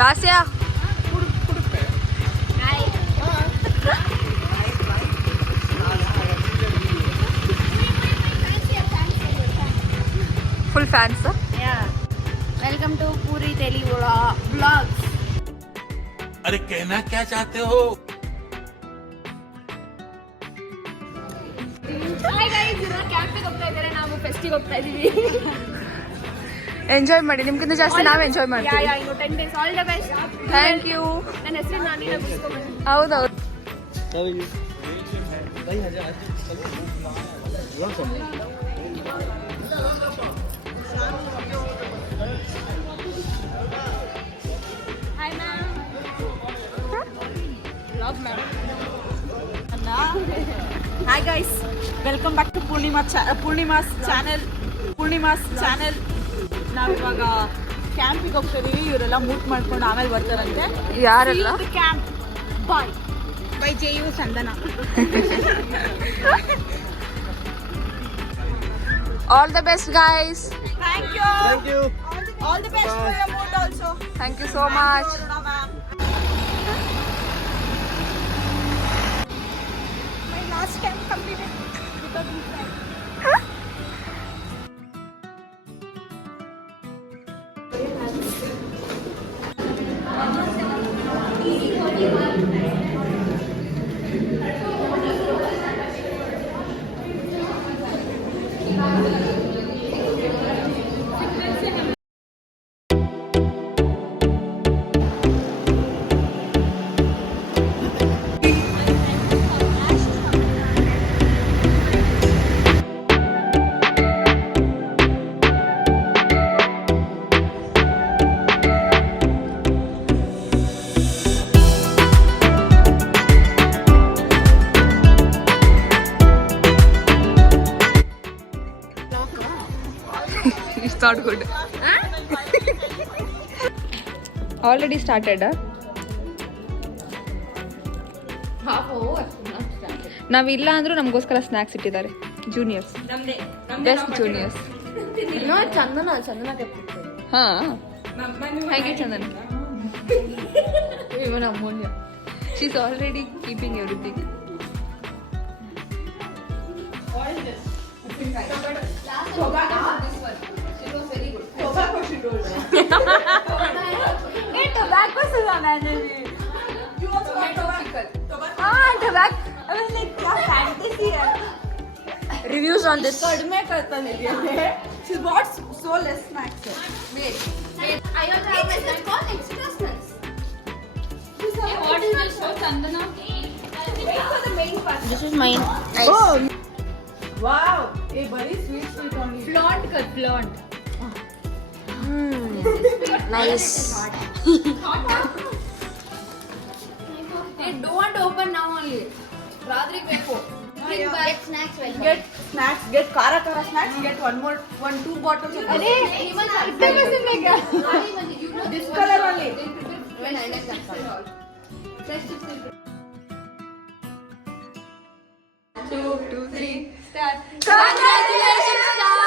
Lasya full fans welcome to पूरी तेली blogs. अरे कहना क्या चाहते हो? ಹಾಯ್ ಗೈಸ್, ಇವಾಗ ಕ್ಯಾಂಪಿಗೆ ಹೋಗ್ತಾ ಇದ್ದಾರೆ, ನಾವು ಫೆಸ್ಟಿಗೆ ಹೋಗ್ತಾ ಇದೀವಿ. ಎಂಜಾಯ್ ಮಾಡಿ, ನಿಮ್ಗಿಂತ ಜಾಸ್ತಿ ನಾವು ಎಂಜಾಯ್ ಮಾಡ್ತೀವಿ. ಇನ್ನು 10 days all the best. Thank you. ನನ್ನ ಹೆಸರು ನಾನಿನ ಬಿಸ್ಕೊಂಡು. ಹೌದೌದು. Hi ma'am. Vlog ma'am. Hi guys, welcome back to Poornima's channel. ನಾವಿವಾಗ ಕ್ಯಾಂಪಿಗೆ ಹೋಗ್ತಿದೀವಿ. ಇವರೆಲ್ಲ ಮೂಟ್ ಮಾಡ್ಕೊಂಡು ಆಮೇಲೆ ಬರ್ತಾರಂತೆ. ಯಾರೆಲ್ಲ? Camp by J U Chandana. All the best guys. Thank you. All the best for your mood also. Thank you so much. My last camp completed without me crying. It's not good. Already started. ನಾವಿಲ್ಲ ಅಂದ್ರೂ ನಮಗೋಸ್ಕರ snacks ಇಟ್ಟಿದ್ದಾರೆ juniors, best juniors. Chandana ಹಾ, ಹೇಗೆ ಚಂದನ್? ಇವನ್ Amulya, she is already keeping everything. Tobacco sila मैंने भी. You also want tobacco? Tobacco. I was like, क्या fantasy है? Reviews on this. कड़मे करता है. She bought so less snacks. Wait. I also have my snack. Called extra snacks. What is this for Chandana? Wait for the main part. This is mine. Oh. Wow. A very sweet only. Flaunt. Nice. Hey, don't open now only. Radri Beko. Get snacks. Get snacks. Get kara snacks. Get 2 bottles of. अरे इतने पैसे में क्या? This color only. When I like that. Fresh chips. 2, 2, 3, start. Congratulations, Stan!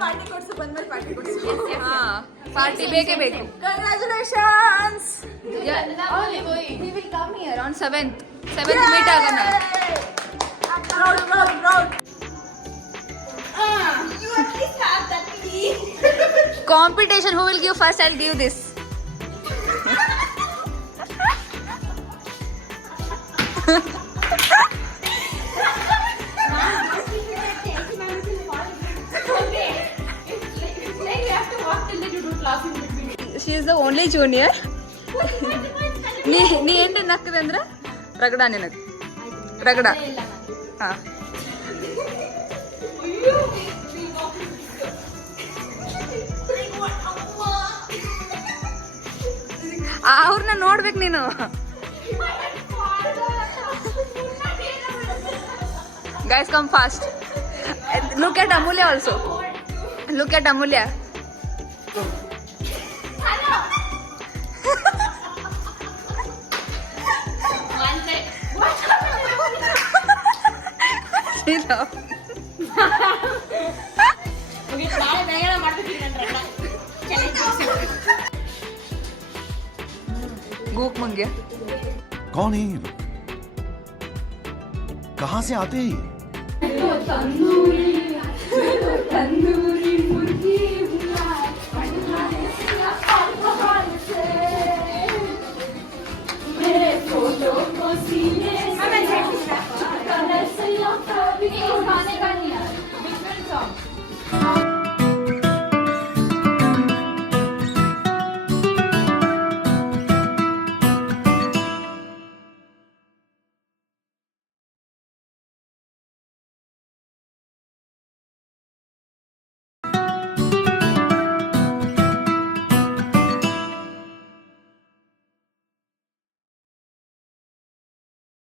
Party ಕೊಡ್ಸು, ಬಂದ್ಮೇಲೆ party ಕೊಡ್ಸು. ಹಾ, party ಬೇಕೇ ಬೇಕು. Congratulations. We will come here on 7th meet ಆಗೋಣ. Proud. You at least have that please. Competition, who will give first? I'll give this. She is the only junior. ನೀ ಏನ್ರಿ ನಕ್ಕದೆ ಅಂದ್ರೆ ರಗಡ ನಿನಗೆ ರಗಡ. ಹಾ, ಅವ್ರನ್ನ ನೋಡ್ಬೇಕು ನೀನು. Guys, come fast. Look at Amulya also. Look at Amulya. गूक मंगे कौन है ये लोग? कहाँ से आते हैं ये? तंदूरी मुर्गी मेरे फोटो को सीने से खाने का नहीं है डिफरेंट सॉन्ग